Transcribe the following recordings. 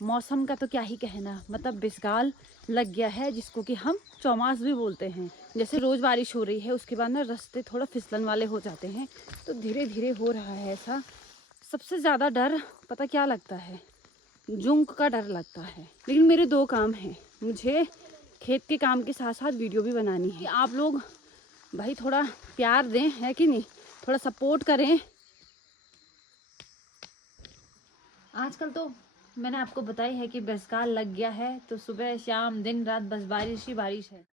मौसम का तो क्या ही कहना, मतलब बिस्गाल लग गया है जिसको कि हम चौमास भी बोलते हैं। जैसे रोज़ बारिश हो रही है, उसके बाद ना रास्ते थोड़ा फिसलन वाले हो जाते हैं, तो धीरे धीरे हो रहा है ऐसा। सबसे ज़्यादा डर पता क्या लगता है? जुंक का डर लगता है। लेकिन मेरे दो काम हैं, मुझे खेत के काम के साथ साथ वीडियो भी बनानी है। आप लोग भाई थोड़ा प्यार दें, है कि नहीं, थोड़ा सपोर्ट करें। आजकल तो मैंने आपको बताई है कि बिस्गाल लग गया है, तो सुबह शाम दिन रात बस बारिश ही बारिश है।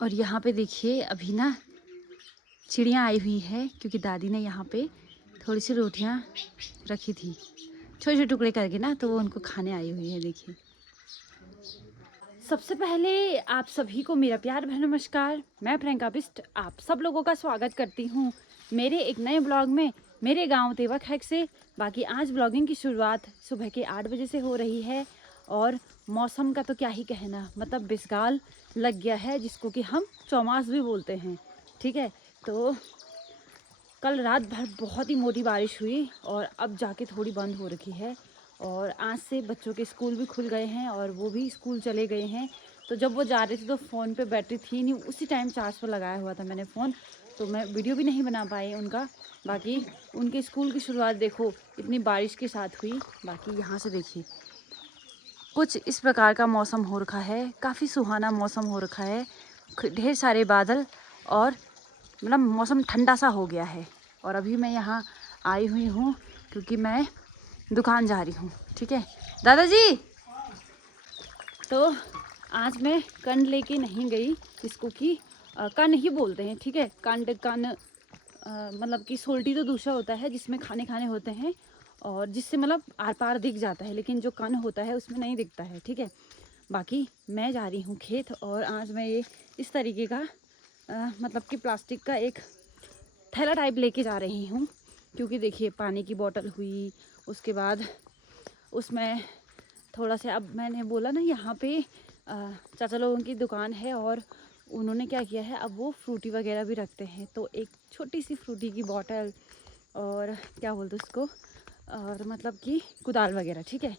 और यहाँ पे देखिए अभी ना चिड़ियाँ आई हुई है, क्योंकि दादी ने यहाँ पे थोड़ी सी रोटियाँ रखी थी छोटे छोटे टुकड़े करके ना, तो वो उनको खाने आई हुई है। देखिए, सबसे पहले आप सभी को मेरा प्यार भरा नमस्कार। मैं प्रियंका बिस्ट आप सब लोगों का स्वागत करती हूँ मेरे एक नए ब्लॉग में, मेरे गांव तेवक हैक से। बाकी आज ब्लॉगिंग की शुरुआत सुबह के 8 बजे से हो रही है, और मौसम का तो क्या ही कहना, मतलब बिस्गाल लग गया है जिसको कि हम चौमास भी बोलते हैं। ठीक है, तो कल रात भर बहुत ही मोटी बारिश हुई और अब जाके थोड़ी बंद हो रखी है। और आज से बच्चों के स्कूल भी खुल गए हैं और वो भी स्कूल चले गए हैं। तो जब वो जा रहे थे तो फ़ोन पे बैटरी थी नहीं, उसी टाइम चार्ज पर लगाया हुआ था मैंने फ़ोन, तो मैं वीडियो भी नहीं बना पाई उनका। बाकी उनके स्कूल की शुरुआत देखो इतनी बारिश के साथ हुई। बाकी यहाँ से देखिए कुछ इस प्रकार का मौसम हो रखा है, काफ़ी सुहाना मौसम हो रखा है, ढेर सारे बादल, और मतलब मौसम ठंडा सा हो गया है। और अभी मैं यहाँ आई हुई हूँ क्योंकि मैं दुकान जा रही हूँ। ठीक है दादाजी, तो आज मैं कंड लेके नहीं गई, जिसको कि कन ही बोलते हैं। ठीक है, कंड कन मतलब कि सोल्टी तो दूसरा होता है जिसमें खाने खाने होते हैं और जिससे मतलब आर पार दिख जाता है, लेकिन जो कन होता है उसमें नहीं दिखता है। ठीक है, बाकी मैं जा रही हूँ खेत, और आज मैं ये इस तरीके का मतलब कि प्लास्टिक का एक थैला टाइप लेके जा रही हूँ, क्योंकि देखिए पानी की बोतल हुई, उसके बाद उसमें थोड़ा सा, अब मैंने बोला ना यहाँ पे चाचा लोगों की दुकान है और उन्होंने क्या किया है, अब वो फ्रूटी वगैरह भी रखते हैं, तो एक छोटी सी फ्रूटी की बोतल और क्या बोलते उसको, और मतलब कि कुदाल वगैरह। ठीक है,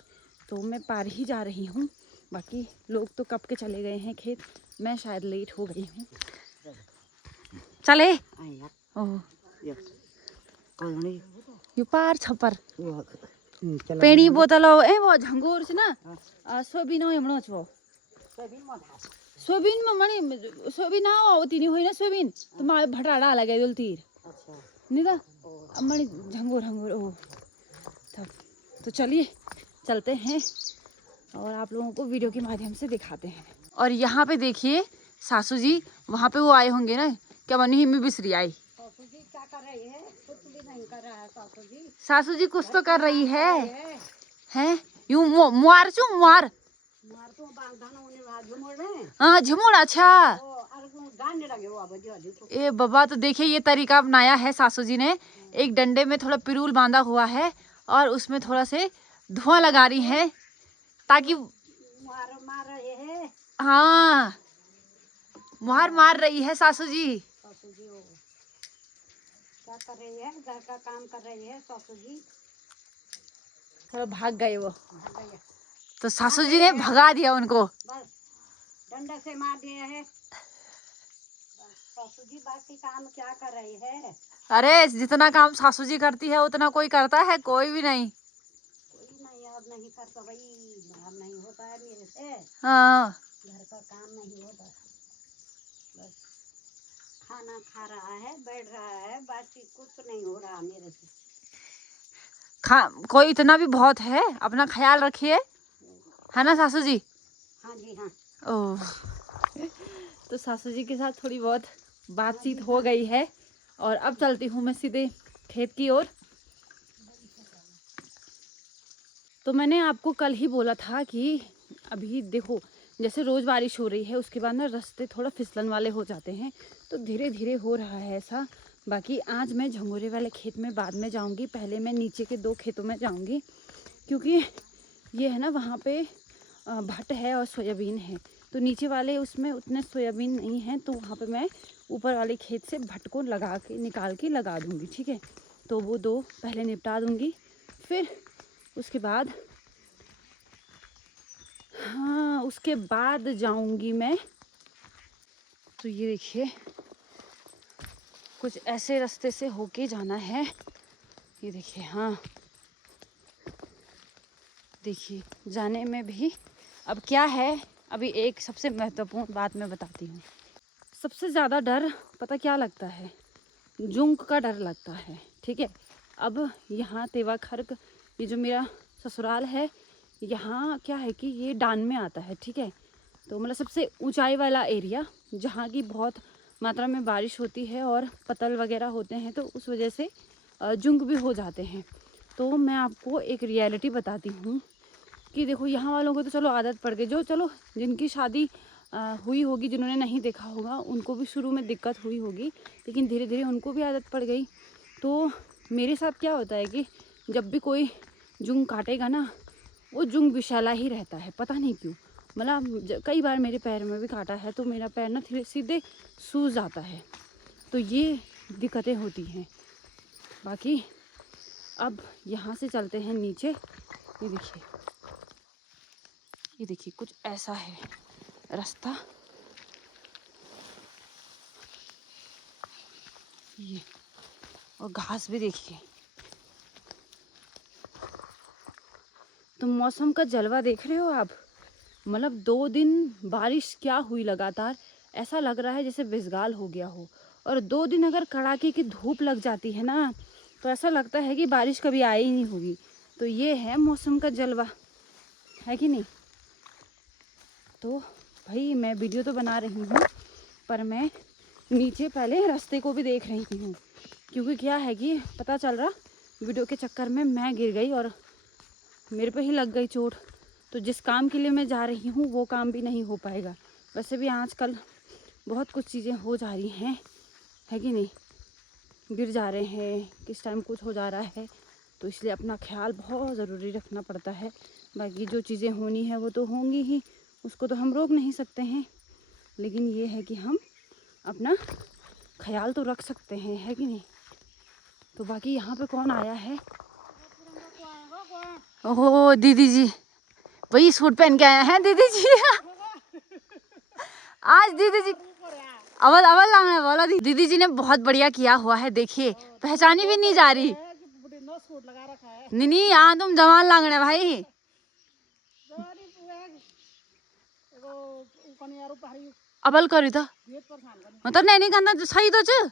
तो मैं पार ही जा रही हूँ, बाकी लोग तो कब के चले गए हैं खेत, मैं शायद लेट हो गई हूँ। चले ओह यो पार छपर पेनी बोतल ए वो झंगोर छ ना सोबिन एमणो छ सोबिन मने सोबिन आओ तिनी होइन सोबिन तुम भटाडा लगे दुल तीर नहीं था मणि झंगोर झंगोर ओ तब। तो चलिए चलते हैं और आप लोगों को वीडियो के माध्यम से दिखाते हैं। और यहाँ पे देखिए सासू जी वहाँ पे वो आए होंगे ना, क्या बनी हिम्मी बिसरी आई। क्या कर रही है? कुछ भी नहीं कर रहा है सासू जी। सासू जी कुछ तो कर रही है हैं यूं मुआर चू मुआर तो बागधान होने वाला झुमर में। हाँ झुमुर, अच्छा गाने लगे हो अब जो ए बाबा। तो देखिए ये तरीका अपनाया है सासू जी ने, एक डंडे में थोड़ा पिरूल बांधा हुआ है और उसमें थोड़ा से धुआं लगा रही है ताकि मार रहे हैं। हाँ मुहार मार रही है सासू जी। सासू जी क्या कर रही है? घर का काम कर रही है सासू जी। थोड़ा भाग गए वो, भाग गई है। तो सासू जी ने भगा दिया उनको, बस डंडा से मार दिए है। सासू जी बाकी काम क्या कर रही है? अरे जितना काम सासू जी करती है उतना कोई करता है? कोई भी नहीं। कोई नहीं, अब नहीं करता भाई, अब नहीं होता है मेरे से। हाँ घर का काम नहीं होता, बस खाना खा रहा है, बैठ रहा है, बाकी कुछ नहीं हो रहा मेरे से। कोई इतना भी बहुत है, अपना ख्याल रखिए, है ना सासू जी? हाँ जी हाँ। ओह तो सासू जी के साथ थोड़ी बहुत बातचीत हो गई है और अब चलती हूँ मैं सीधे खेत की ओर। तो मैंने आपको कल ही बोला था कि अभी देखो जैसे रोज़ बारिश हो रही है, उसके बाद ना रास्ते थोड़ा फिसलन वाले हो जाते हैं, तो धीरे धीरे हो रहा है ऐसा। बाकी आज मैं झंगोरे वाले खेत में बाद में जाऊंगी, पहले मैं नीचे के 2 खेतों में जाऊंगी, क्योंकि ये है ना वहाँ पे भट्ट है और सोयाबीन है, तो नीचे वाले उसमें उतने सोयाबीन नहीं हैं, तो वहाँ पे मैं ऊपर वाले खेत से भट्ट को लगा के निकाल के लगा दूँगी। ठीक है, तो वो 2 पहले निपटा दूँगी, फिर उसके बाद हाँ उसके बाद जाऊँगी मैं। तो ये देखिए कुछ ऐसे रास्ते से होके जाना है। ये देखिए, हाँ देखिए जाने में भी अब क्या है, अभी एक सबसे महत्वपूर्ण बात मैं बताती हूँ। सबसे ज़्यादा डर पता क्या लगता है? जुंक का डर लगता है, ठीक है। अब यहाँ तेवा खर्क, ये जो मेरा ससुराल है, यहाँ क्या है कि ये डान में आता है, ठीक है। तो मतलब सबसे ऊंचाई वाला एरिया, जहाँ की बहुत मात्रा में बारिश होती है और पतल वगैरह होते हैं, तो उस वजह से जुंक भी हो जाते हैं। तो मैं आपको एक रियलिटी बताती हूँ कि देखो यहाँ वालों को तो चलो आदत पड़ गई, जो चलो जिनकी शादी हुई होगी, जिन्होंने नहीं देखा होगा उनको भी शुरू में दिक्कत हुई होगी, लेकिन धीरे धीरे उनको भी आदत पड़ गई। तो मेरे साथ क्या होता है कि जब भी कोई जुंग काटेगा ना, वो जुंग विषैला ही रहता है, पता नहीं क्यों। मतलब कई बार मेरे पैर में भी काटा है, तो मेरा पैर ना सीधे सूज जाता है। तो ये दिक्कतें होती हैं। बाकी अब यहाँ से चलते हैं नीचे। ये देखिए कुछ ऐसा है रास्ता, ये, और घास भी देखिए। तो मौसम का जलवा देख रहे हो आप? मतलब 2 दिन बारिश क्या हुई लगातार, ऐसा लग रहा है जैसे बिजगाल हो गया हो। और 2 दिन अगर कड़ाके की धूप लग जाती है ना, तो ऐसा लगता है कि बारिश कभी आई ही नहीं होगी। तो ये है मौसम का जलवा, है कि नहीं। तो भाई मैं वीडियो तो बना रही हूँ, पर मैं नीचे पहले रास्ते को भी देख रही हूँ, क्योंकि क्या है कि पता चल रहा वीडियो के चक्कर में मैं गिर गई और मेरे पे ही लग गई चोट। तो जिस काम के लिए मैं जा रही हूँ वो काम भी नहीं हो पाएगा। वैसे भी आजकल बहुत कुछ चीज़ें हो जा रही हैं, है कि नहीं। गिर जा रहे हैं, किस टाइम कुछ हो जा रहा है, तो इसलिए अपना ख्याल बहुत ज़रूरी रखना पड़ता है। बाकी जो चीज़ें होनी है वो तो होंगी ही, उसको तो हम रोक नहीं सकते हैं, लेकिन ये है कि हम अपना ख्याल तो रख सकते हैं, है कि नहीं। तो बाकी यहाँ पे कौन आया है? ओहो दीदी जी, वही सूट पहन के आए हैं दीदी जी। आज दीदी जी अवल अवल लाने वाला, दीदी जी ने बहुत बढ़िया किया हुआ है, देखिए पहचानी भी नहीं जा रही। नहीं यहाँ तुम जवान लागने भाई। अबल करी था मतलब नहीं कहना सही तो च।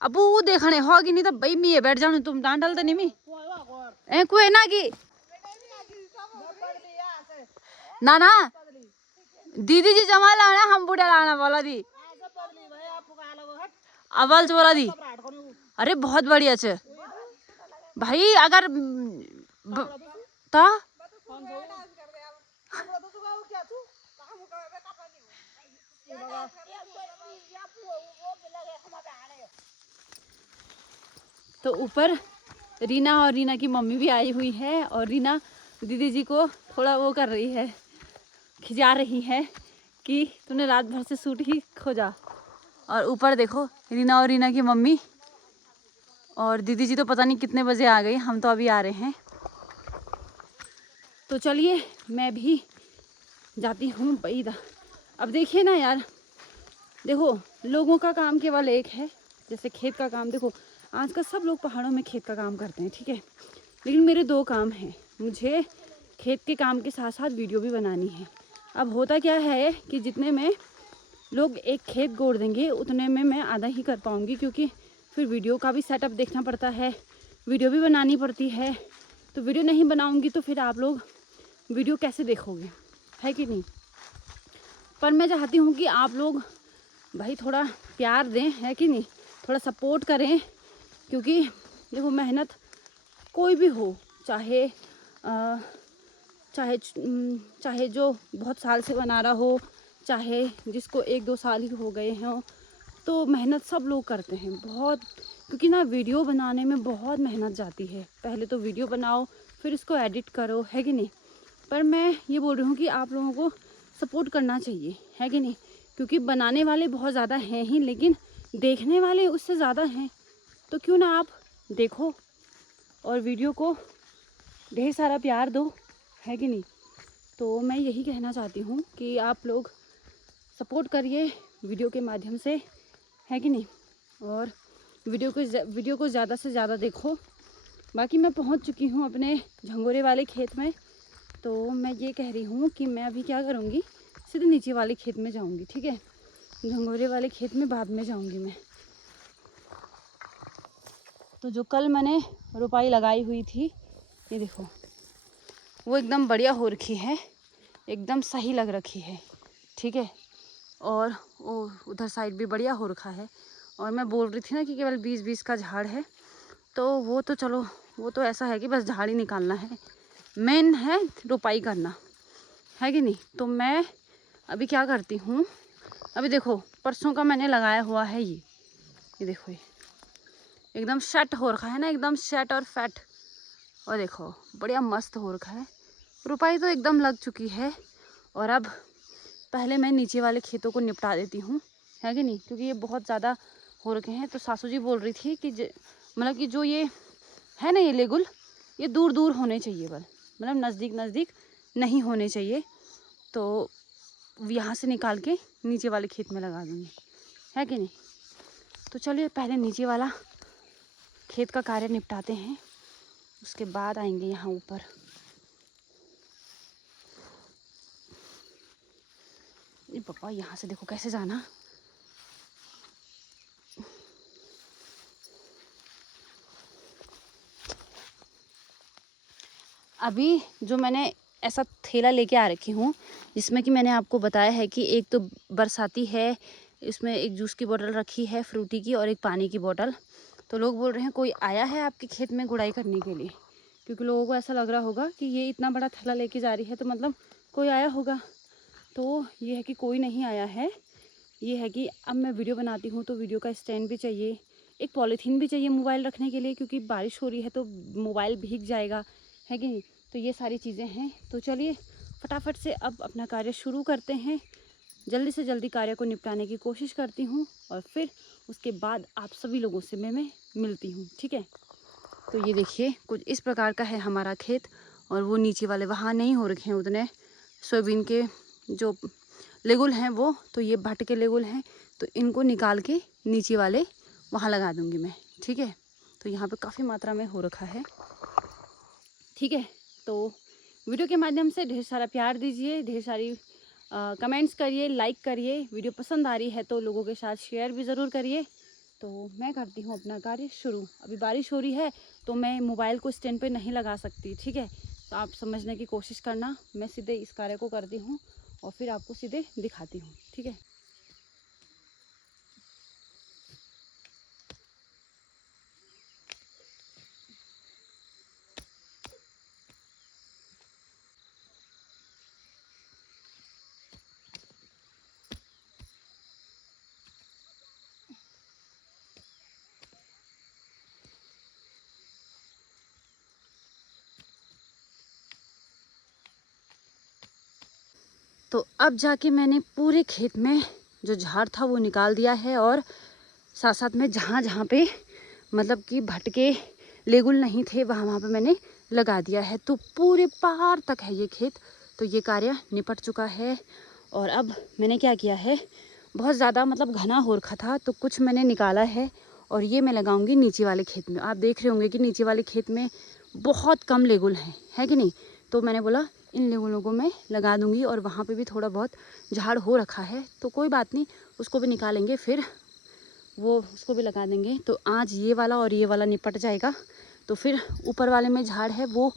अब वो देखने होगी, नहीं तो भाई मैं बैठ जाऊँ, तुम डांट डालते नहीं मी ए कोई ना की ना दीदी जी जमा लाना, हम बुढ़ा लाना वाला दी अवल चोरा दी। अरे बहुत बढ़िया च भाई, अगर ता तो ऊपर रीना और रीना की मम्मी भी आई हुई है, और रीना दीदी जी को थोड़ा वो कर रही है, खिजा रही है कि तूने रात भर से सूट ही खोजा। और ऊपर देखो रीना और रीना की मम्मी, और दीदी जी तो पता नहीं कितने बजे आ गई, हम तो अभी आ रहे हैं। तो चलिए मैं भी जाती हूँ बैदा। अब देखिए ना यार, देखो लोगों का काम केवल एक है, जैसे खेत का काम। देखो आजकल सब लोग पहाड़ों में खेत का काम करते हैं, ठीक है, लेकिन मेरे 2 काम हैं। मुझे खेत के काम के साथ साथ वीडियो भी बनानी है। अब होता क्या है कि जितने में लोग एक खेत गोड़ देंगे उतने में मैं आधा ही कर पाऊँगी, क्योंकि फिर वीडियो का भी सेटअप देखना पड़ता है, वीडियो भी बनानी पड़ती है। तो वीडियो नहीं बनाऊँगी तो फिर आप लोग वीडियो कैसे देखोगे, है कि नहीं। पर मैं चाहती हूँ कि आप लोग भाई थोड़ा प्यार दें, है कि नहीं, थोड़ा सपोर्ट करें, क्योंकि देखो मेहनत कोई भी हो, चाहे चाहे जो बहुत साल से बना रहा हो, चाहे जिसको 1-2 साल ही हो गए हों, तो मेहनत सब लोग करते हैं बहुत। क्योंकि ना वीडियो बनाने में बहुत मेहनत जाती है, पहले तो वीडियो बनाओ फिर इसको एडिट करो, है कि नहीं। पर मैं ये बोल रही हूँ कि आप लोगों को सपोर्ट करना चाहिए, है कि नहीं, क्योंकि बनाने वाले बहुत ज़्यादा हैं ही, लेकिन देखने वाले उससे ज़्यादा हैं। तो क्यों ना आप देखो और वीडियो को ढेर सारा प्यार दो, है कि नहीं। तो मैं यही कहना चाहती हूँ कि आप लोग सपोर्ट करिए वीडियो के माध्यम से, है कि नहीं, और वीडियो को ज़्यादा से ज़्यादा देखो। बाकी मैं पहुँच चुकी हूँ अपने झंगोरे वाले खेत में। तो मैं ये कह रही हूँ कि मैं अभी क्या करूँगी, सीधे नीचे वाले खेत में जाऊँगी, ठीक है। झंगोरे वाले खेत में बाद में जाऊँगी मैं। तो जो कल मैंने रोपाई लगाई हुई थी, ये देखो वो एकदम बढ़िया हो रखी है, एकदम सही लग रखी है, ठीक है। और वो उधर साइड भी बढ़िया हो रखा है। और मैं बोल रही थी ना कि केवल 20-20 का झाड़ है, तो वो तो चलो वो तो ऐसा है कि बस झाड़ ही निकालना है, मेन है रोपाई करना, है कि नहीं। तो मैं अभी क्या करती हूँ, अभी देखो परसों का मैंने लगाया हुआ है ये देखो, ये एकदम सेट हो रखा है ना, एकदम सेट और फैट। और देखो बढ़िया मस्त हो रखा है, रुपाई तो एकदम लग चुकी है। और अब पहले मैं नीचे वाले खेतों को निपटा देती हूँ, है कि नहीं, क्योंकि ये बहुत ज़्यादा हो रखे हैं। तो सासू जी बोल रही थी कि मतलब कि जो ये है ना ये लेगुल, ये दूर दूर होने चाहिए, मतलब नज़दीक नज़दीक नहीं होने चाहिए। तो यहाँ से निकाल के नीचे वाले खेत में लगा दूँगी, है कि नहीं। तो चलिए पहले नीचे वाला खेत का कार्य निपटाते हैं, उसके बाद आएंगे यहाँ ऊपर। ये पापा यहाँ से देखो कैसे जाना। अभी जो मैंने ऐसा थैला लेके आ रखी हूँ, जिसमें कि मैंने आपको बताया है कि एक तो बरसाती है, इसमें एक जूस की बोतल रखी है फ्रूटी की, और एक पानी की बोतल। तो लोग बोल रहे हैं कोई आया है आपके खेत में गुड़ाई करने के लिए, क्योंकि लोगों को ऐसा लग रहा होगा कि ये इतना बड़ा थैला लेके जा रही है, तो मतलब कोई आया होगा। तो ये है कि कोई नहीं आया है। ये है कि अब मैं वीडियो बनाती हूँ तो वीडियो का स्टैंड भी चाहिए, एक पॉलीथीन भी चाहिए मोबाइल रखने के लिए, क्योंकि बारिश हो रही है तो मोबाइल भीग जाएगा, है कि नहीं। तो ये सारी चीज़ें हैं। तो चलिए फटाफट से अब अपना कार्य शुरू करते हैं, जल्दी से जल्दी कार्य को निपटाने की कोशिश करती हूँ, और फिर उसके बाद आप सभी लोगों से मैं मिलती हूँ, ठीक है। तो ये देखिए कुछ इस प्रकार का है हमारा खेत, और वो नीचे वाले वहाँ नहीं हो रखे हैं उतने सोयाबीन के जो लेगुल हैं वो, तो ये भट के लेगुल हैं, तो इनको निकाल के नीचे वाले वहाँ लगा दूँगी मैं, ठीक है। तो यहाँ पे काफ़ी मात्रा में हो रखा है, ठीक है। तो वीडियो के माध्यम से ढेर सारा प्यार दीजिए, ढेर सारी कमेंट्स करिए, लाइक करिए। वीडियो पसंद आ रही है तो लोगों के साथ शेयर भी ज़रूर करिए। तो मैं करती हूँ अपना कार्य शुरू। अभी बारिश हो रही है तो मैं मोबाइल को स्टैंड पे नहीं लगा सकती, ठीक है। तो आप समझने की कोशिश करना, मैं सीधे इस कार्य को करती हूँ और फिर आपको सीधे दिखाती हूँ, ठीक है। तो अब जाके मैंने पूरे खेत में जो झाड़ था वो निकाल दिया है, और साथ साथ में जहाँ जहाँ पे मतलब कि भटके लेगुल नहीं थे वहाँ वहाँ पे मैंने लगा दिया है। तो पूरे पार तक है ये खेत। तो ये कार्य निपट चुका है। और अब मैंने क्या किया है, बहुत ज़्यादा मतलब घना हो रखा था तो कुछ मैंने निकाला है, और ये मैं लगाऊंगी नीचे वाले खेत में। आप देख रहे होंगे कि नीचे वाले खेत में बहुत कम लेगुल हैं, है कि नहीं। तो मैंने बोला इन लेगुलों को मैं लगा दूंगी, और वहाँ पे भी थोड़ा बहुत झाड़ हो रखा है तो कोई बात नहीं, उसको भी निकालेंगे, फिर वो उसको भी लगा देंगे। तो आज ये वाला और ये वाला निपट जाएगा। तो फिर ऊपर वाले में झाड़ है वो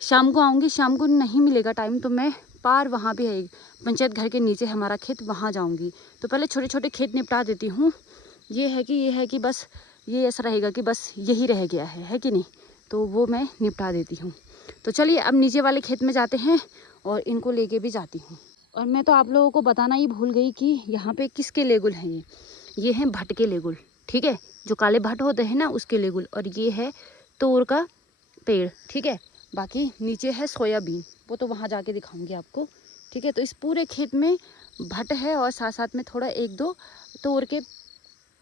शाम को आऊँगी, शाम को नहीं मिलेगा टाइम तो मैं पार वहाँ भी है पंचायत घर के नीचे हमारा खेत, वहाँ जाऊँगी। तो पहले छोटे छोटे खेत निपटा देती हूँ। ये है कि बस ये ऐसा रहेगा कि बस यही रह गया है कि नहीं, तो वो मैं निपटा देती हूँ। तो चलिए अब नीचे वाले खेत में जाते हैं और इनको लेके भी जाती हूँ। और मैं तो आप लोगों को बताना ही भूल गई कि यहाँ पे किसके लेगुल हैं। ये हैं भट के लेगुल, ठीक है, जो काले भट होते हैं ना उसके लेगुल। और ये है तोर का पेड़, ठीक है। बाकी नीचे है सोयाबीन, वो तो वहाँ जाके दिखाऊंगी आपको, ठीक है। तो इस पूरे खेत में भट है और साथ साथ में थोड़ा एक दो तोर के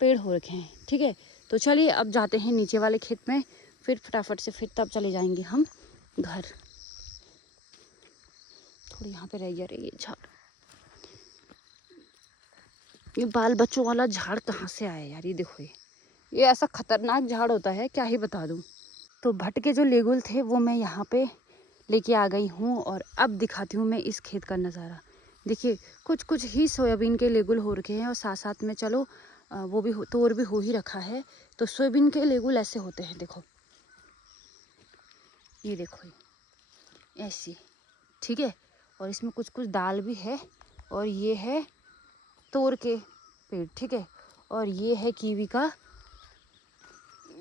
पेड़ हो रखे हैं, ठीक है। तो चलिए अब जाते हैं नीचे वाले खेत में, फिर फटाफट से फिर तब चले जाएंगे हम घर। थोड़ी यहाँ पे रह गया रे ये झाड़, ये बाल बच्चों वाला झाड़ कहाँ से आया यार। ये देखो, ये ऐसा खतरनाक झाड़ होता है, क्या ही बता दूँ। तो भट्ट के जो लेगुल थे वो मैं यहाँ पे लेके आ गई हूँ, और अब दिखाती हूँ मैं इस खेत का नज़ारा। देखिए कुछ कुछ ही सोयाबीन के लेगुल हो रखे हैं, और साथ साथ में चलो वो भी तोड़ भी हो ही रखा है। तो सोयाबीन के लेगुल ऐसे होते हैं, देखो ये देखो ऐसी, ठीक है। और इसमें कुछ कुछ दाल भी है, और ये है तोर के पेड़, ठीक है। और ये है कीवी का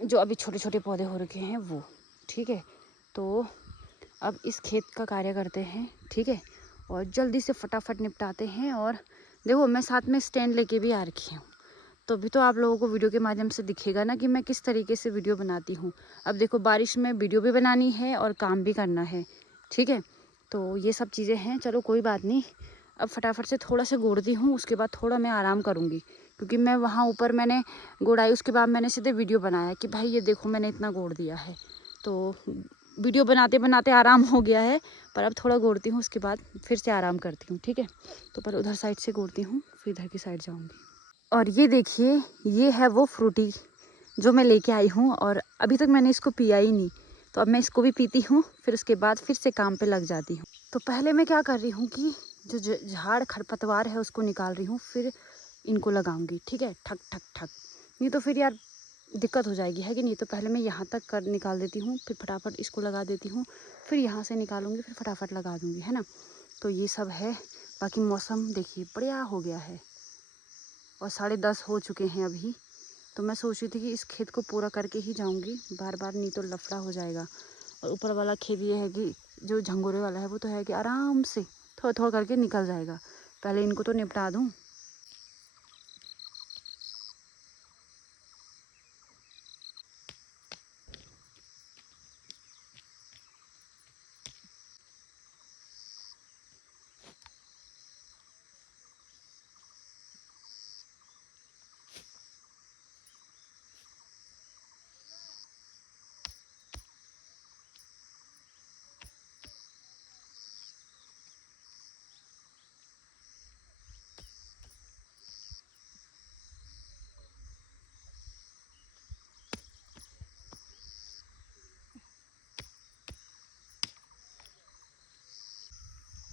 जो अभी छोटे छोटे पौधे हो रखे हैं वो, ठीक है। तो अब इस खेत का कार्य करते हैं, ठीक है, और जल्दी से फटाफट निपटाते हैं। और देखो मैं साथ में स्टैंड लेके भी आ रखी हूँ, तो अभी तो आप लोगों को वीडियो के माध्यम से दिखेगा ना कि मैं किस तरीके से वीडियो बनाती हूँ। अब देखो बारिश में वीडियो भी बनानी है और काम भी करना है, ठीक है। तो ये सब चीज़ें हैं, चलो कोई बात नहीं। अब फटाफट से थोड़ा सा गोड़ती हूँ, उसके बाद थोड़ा मैं आराम करूँगी, क्योंकि मैं वहाँ ऊपर मैंने गोड़ाई, उसके बाद मैंने सीधे वीडियो बनाया कि भाई ये देखो मैंने इतना गोड़ दिया है। तो वीडियो बनाते बनाते आराम हो गया है, पर अब थोड़ा गोड़ती हूँ, उसके बाद फिर से आराम करती हूँ, ठीक है। तो पर उधर साइड से गोड़ती हूँ, फिर इधर की साइड जाऊँगी। और ये देखिए, ये है वो फ्रूटी जो मैं लेके आई हूँ, और अभी तक मैंने इसको पिया ही नहीं। तो अब मैं इसको भी पीती हूँ, फिर उसके बाद फिर से काम पे लग जाती हूँ। तो पहले मैं क्या कर रही हूँ कि जो झाड़ खरपतवार है उसको निकाल रही हूँ, फिर इनको लगाऊंगी, ठीक है, ठक ठक ठक। नहीं तो फिर यार दिक्कत हो जाएगी, है कि नहीं। तो पहले मैं यहाँ तक कर निकाल देती हूँ, फिर फटाफट इसको लगा देती हूँ, फिर यहाँ से निकालूंगी, फिर फटाफट लगा दूँगी, है ना। तो ये सब है। बाकी मौसम देखिए बढ़िया हो गया है, और 10:30 हो चुके हैं अभी। तो मैं सोच रही थी कि इस खेत को पूरा करके ही जाऊंगी, बार बार नहीं तो लफड़ा हो जाएगा। और ऊपर वाला खेत ये है कि जो झंगोरे वाला है वो तो है कि आराम से थोड़ा थोड़ा करके निकल जाएगा। पहले इनको तो निपटा दूँ।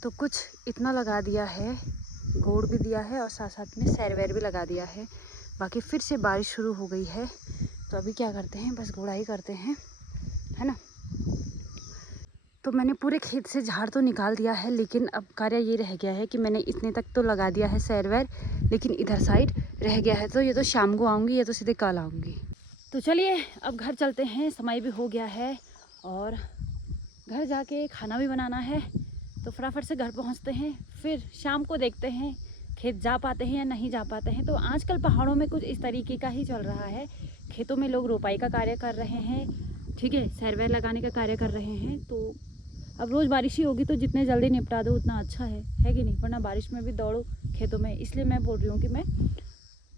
तो कुछ इतना लगा दिया है, गोड़ भी दिया है, और साथ साथ में सैर वैर भी लगा दिया है। बाकी फिर से बारिश शुरू हो गई है, तो अभी क्या करते हैं, बस गोड़ाई करते हैं, है ना। तो मैंने पूरे खेत से झाड़ तो निकाल दिया है, लेकिन अब कार्य ये रह गया है कि मैंने इतने तक तो लगा दिया है सैर वैर, लेकिन इधर साइड रह गया है। तो ये तो शाम को आऊँगी या तो सीधे कल आऊँगी। तो चलिए अब घर चलते हैं, समय भी हो गया है, और घर जाके खाना भी बनाना है। तो फटाफट से घर पहुंचते हैं, फिर शाम को देखते हैं खेत जा पाते हैं या नहीं जा पाते हैं। तो आजकल पहाड़ों में कुछ इस तरीके का ही चल रहा है, खेतों में लोग रोपाई का कार्य कर रहे हैं, ठीक है, सैर वैर लगाने का कार्य कर रहे हैं। तो अब रोज़ बारिश ही होगी, तो जितने जल्दी निपटा दो उतना अच्छा है कि नहीं, वरना बारिश में भी दौड़ो खेतों में। इसलिए मैं बोल रही हूँ कि मैं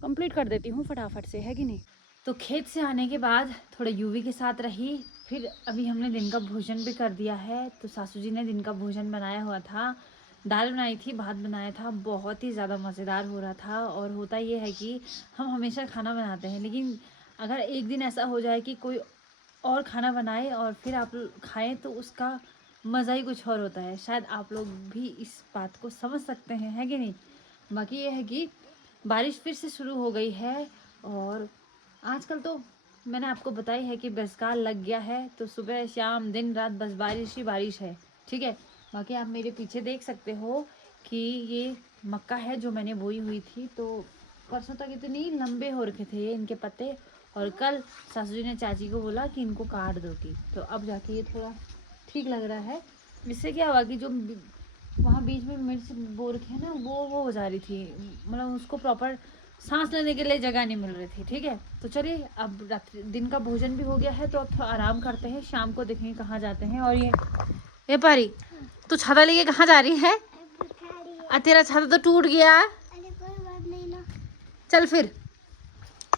कंप्लीट कर देती हूँ फटाफट से, है कि नहीं। तो खेत से आने के बाद थोड़ा यूवी के साथ रही, फिर अभी हमने दिन का भोजन भी कर दिया है। तो सासू जी ने दिन का भोजन बनाया हुआ था, दाल बनाई थी, भात बनाया था, बहुत ही ज़्यादा मज़ेदार हो रहा था। और होता ये है कि हम हमेशा खाना बनाते हैं, लेकिन अगर एक दिन ऐसा हो जाए कि कोई और खाना बनाए और फिर आप खाएं, तो उसका मज़ा ही कुछ और होता है। शायद आप लोग भी इस बात को समझ सकते हैं, है कि नहीं। बाकी ये है कि बारिश फिर से शुरू हो गई है, और आजकल तो मैंने आपको बताई है कि बरसात लग गया है, तो सुबह शाम दिन रात बस बारिश ही बारिश है, ठीक है। बाकी आप मेरे पीछे देख सकते हो कि ये मक्का है जो मैंने बोई हुई थी। तो परसों तक इतनी लंबे हो रखे थे ये इनके पत्ते, और कल सासू जी ने चाची को बोला कि इनको काट दोगी, तो अब जाके ये थोड़ा ठीक लग रहा है। इससे क्या हुआ कि जो वहाँ बीच में मिर्च बो रखी है ना, वो हो जा रही थी, मतलब उसको प्रॉपर सांस लेने के लिए जगह नहीं मिल रही थी, ठीक है। तो चलिए अब रात्रि दिन का भोजन भी हो गया है, तो अब थोड़ा आराम करते हैं, शाम को देखेंगे कहाँ जाते हैं। और ये पारी, तू छाता लेके कहाँ जा रही है? तेरा छाता तो टूट गया। अरे कोई बात नहीं ना। चल फिर,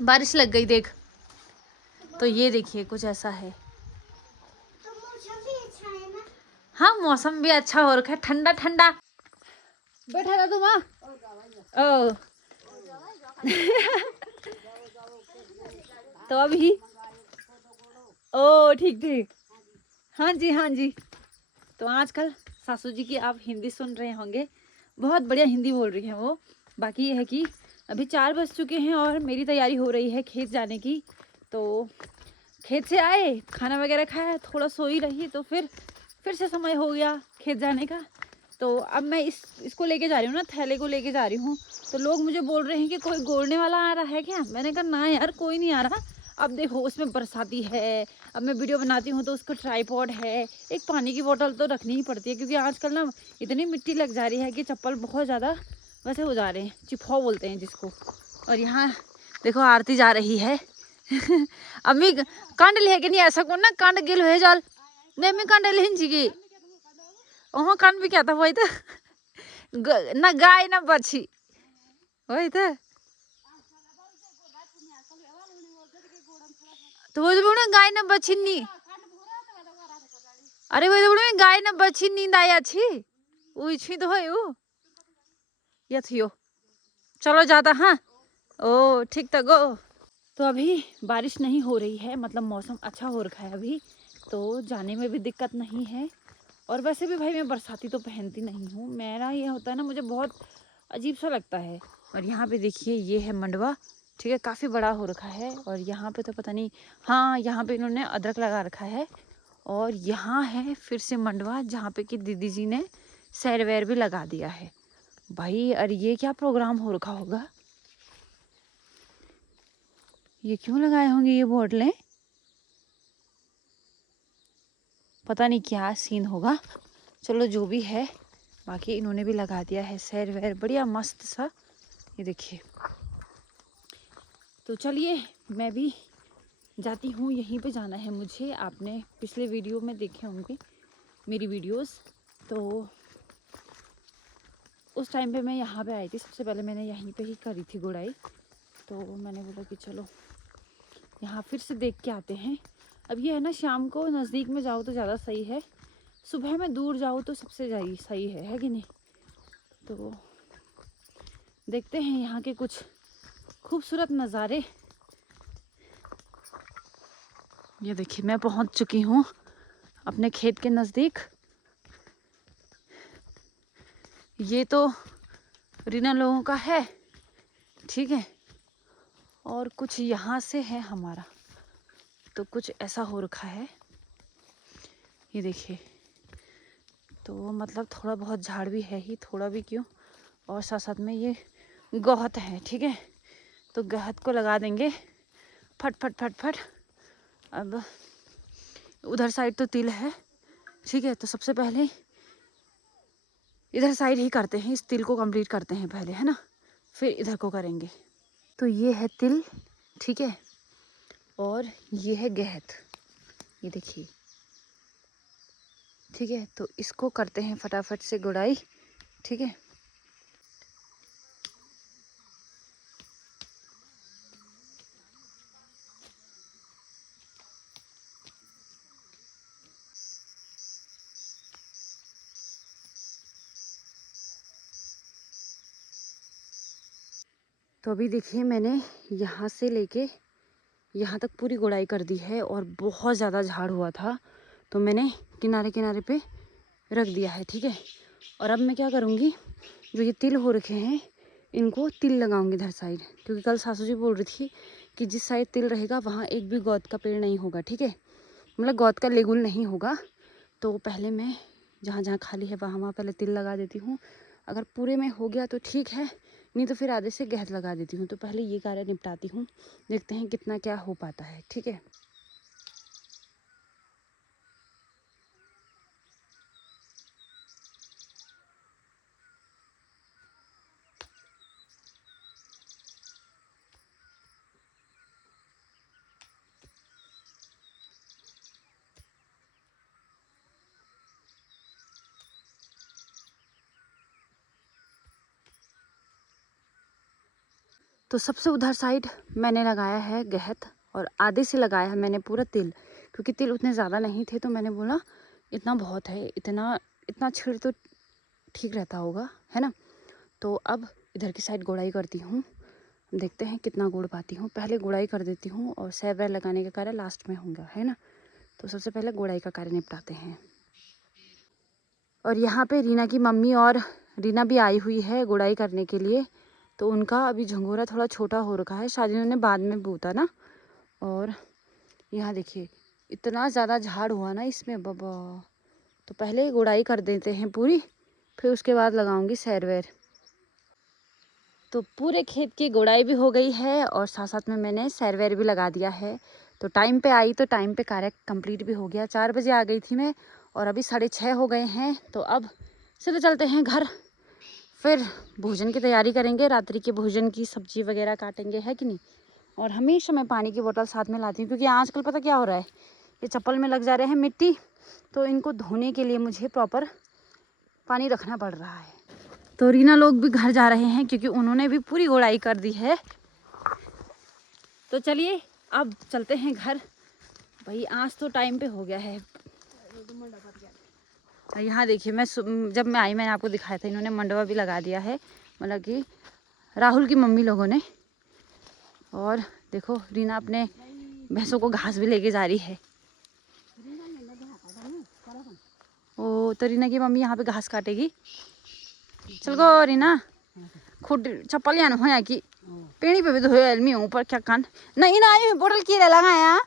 बारिश लग गई देख। तो ये देखिए कुछ ऐसा है। तो मौसम भी अच्छा है ना। हाँ मौसम भी अच्छा हो रखा है, ठंडा ठंडा। बैठा रहा तुम ओ तो अभी ओ ठीक ठीक। हाँ जी हाँ जी। तो आजकल सासू जी की आप हिंदी सुन रहे होंगे, बहुत बढ़िया हिंदी बोल रही हैं वो। बाकी ये है कि अभी 4 बज चुके हैं और मेरी तैयारी हो रही है खेत जाने की। तो खेत से आए, खाना वगैरह खाया, थोड़ा सो ही रही, तो फिर से समय हो गया खेत जाने का। तो अब मैं इसको लेके जा रही हूँ ना, थैले को लेके जा रही हूँ। तो लोग मुझे बोल रहे हैं कि कोई गोड़ने वाला आ रहा है क्या? मैंने कहा ना यार कोई नहीं आ रहा। अब देखो उसमें बरसाती है, अब मैं वीडियो बनाती हूँ तो उसका ट्राइपॉड है, एक पानी की बोतल तो रखनी ही पड़ती है, क्योंकि आजकल ना इतनी मिट्टी लग जा रही है कि चप्पल बहुत ज़्यादा वैसे हो जा रहे हैं, चिपहो बोलते हैं जिसको। और यहाँ देखो आरती जा रही है। अम्मी कांड ले कि नहीं ऐसा को ना कांड गिल हो जाल नहीं मैं कांड लेन जी ओह कान भी क्या था वही तो ना गाय ना बछी वही तो वो तो गाय ना बछी नी अरे वो तो गाय ना बछी नींद आया छी उही तो है वो ये थियो चलो जाता हाँ ओ ठीक तो गो। तो अभी बारिश नहीं हो रही है, मतलब मौसम अच्छा हो रखा है अभी, तो जाने में भी दिक्कत नहीं है। और वैसे भी भाई मैं बरसाती तो पहनती नहीं हूँ, मेरा ये होता है ना मुझे बहुत अजीब सा लगता है। और यहाँ पे देखिए ये है मंडवा, ठीक है, काफ़ी बड़ा हो रखा है। और यहाँ पे तो पता नहीं, हाँ यहाँ पे इन्होंने अदरक लगा रखा है। और यहाँ है फिर से मंडवा जहाँ पे कि दीदी जी ने सैर वैर भी लगा दिया है। भाई अरे ये क्या प्रोग्राम हो रखा होगा, ये क्यों लगाए होंगे ये बोतलें, पता नहीं क्या सीन होगा। चलो जो भी है, बाकी इन्होंने भी लगा दिया है सैर वैर बढ़िया मस्त सा, ये देखिए। तो चलिए मैं भी जाती हूँ, यहीं पे जाना है मुझे। आपने पिछले वीडियो में देखे होंगे मेरी वीडियोस, तो उस टाइम पे मैं यहाँ पे आई थी, सबसे पहले मैंने यहीं पे ही करी थी गुड़ाई। तो मैंने बोला कि चलो यहाँ फिर से देख के आते हैं। अब ये है ना शाम को नज़दीक में जाओ तो ज़्यादा सही है, सुबह में दूर जाओ तो सबसे सही है कि नहीं। तो देखते हैं यहाँ के कुछ खूबसूरत नज़ारे। ये देखिए मैं पहुँच चुकी हूँ अपने खेत के नज़दीक। ये तो रीना लोगों का है, ठीक है, और कुछ यहाँ से है हमारा, तो कुछ ऐसा हो रखा है, ये देखिए। तो मतलब थोड़ा बहुत झाड़ भी है ही, थोड़ा भी क्यों, और साथ साथ में ये गहत है, ठीक है। तो गहत को लगा देंगे फट फट फट फट। अब उधर साइड तो तिल है, ठीक है, तो सबसे पहले इधर साइड ही करते हैं, इस तिल को कंप्लीट करते हैं पहले, है ना, फिर इधर को करेंगे। तो ये है तिल, ठीक है, और ये है गहत, ये देखिए, ठीक है। तो इसको करते हैं फटाफट से गुड़ाई, ठीक है। तो अभी देखिए मैंने यहाँ से लेके यहाँ तक पूरी गुड़ाई कर दी है, और बहुत ज़्यादा झाड़ हुआ था तो मैंने किनारे किनारे पे रख दिया है, ठीक है। और अब मैं क्या करूँगी, जो ये तिल हो रखे हैं इनको तिल लगाऊंगी इधर साइड, क्योंकि कल सासू जी बोल रही थी कि जिस साइड तिल रहेगा वहाँ एक भी गौत का पेड़ नहीं होगा, ठीक है, मतलब गौत का लेगुल नहीं होगा। तो पहले मैं जहाँ जहाँ खाली है वहाँ पहले तिल लगा देती हूँ। अगर पूरे में हो गया तो ठीक है, नहीं तो फिर आधे से गहत लगा देती हूँ। तो पहले ये कार्य निपटाती हूँ, देखते हैं कितना क्या हो पाता है, ठीक है। तो सबसे उधर साइड मैंने लगाया है गहत, और आधे से लगाया है मैंने पूरा तिल, क्योंकि तिल उतने ज़्यादा नहीं थे तो मैंने बोला इतना बहुत है, इतना इतना छिड़ तो ठीक रहता होगा, है ना। तो अब इधर की साइड गुड़ाई करती हूँ, देखते हैं कितना गुड़ पाती हूँ। पहले गुड़ाई कर देती हूँ और सैवरा लगाने का कार्य लास्ट में होगा, है ना। तो सबसे पहले गुड़ाई का कार्य निपटाते हैं। और यहाँ पे रीना की मम्मी और रीना भी आई हुई है गुड़ाई करने के लिए। तो उनका अभी झंगोरा थोड़ा छोटा हो रखा है, शायद इन्होंने बाद में बूता ना। और यहाँ देखिए इतना ज़्यादा झाड़ हुआ ना इसमें बाबा। तो पहले गुड़ाई कर देते हैं पूरी, फिर उसके बाद लगाऊंगी सैरवेर। तो पूरे खेत की गुड़ाई भी हो गई है और साथ साथ में मैंने सैरवेर भी लगा दिया है। तो टाइम पे आई तो टाइम पे कार्य कंप्लीट भी हो गया। 4 बजे आ गई थी मैं और अभी 6:30 हो गए हैं। तो अब सीधे चलते हैं घर, फिर भोजन की तैयारी करेंगे, रात्रि के भोजन की सब्जी वगैरह काटेंगे, है कि नहीं। और हमेशा मैं पानी की बोतल साथ में लाती हूँ, क्योंकि आजकल पता क्या हो रहा है, ये चप्पल में लग जा रहे हैं मिट्टी, तो इनको धोने के लिए मुझे प्रॉपर पानी रखना पड़ रहा है। तो रीना लोग भी घर जा रहे हैं क्योंकि उन्होंने भी पूरी गुड़ाई कर दी है। तो चलिए अब चलते हैं घर। भाई आज तो टाइम पे हो गया है। यहाँ देखिए जब मैं आई मैंने आपको दिखाया था, इन्होंने मंडवा भी लगा दिया है, मतलब कि राहुल की मम्मी लोगों ने। और देखो रीना अपने भैंसों को घास भी लेके जा रही है। ओ तो रीना की मम्मी यहाँ पे घास काटेगी। चल गो रीना, खुद चप्पल यान हो कि पेड़ी पे भी धोयो एलमी ऊपर क्या कान नहीं ना आई बोतल की लगाया।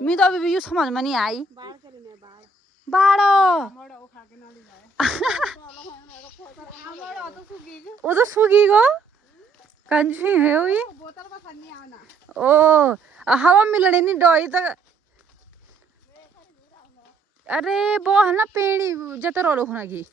मैं तो अभी भी समझ में नहीं आई। बाड़ो वो तो सूगी गो कंजी है वो ये। ओ हवा मिलने नहीं डोई तो। अरे वो है ना पेड़ी जत रोलो होना की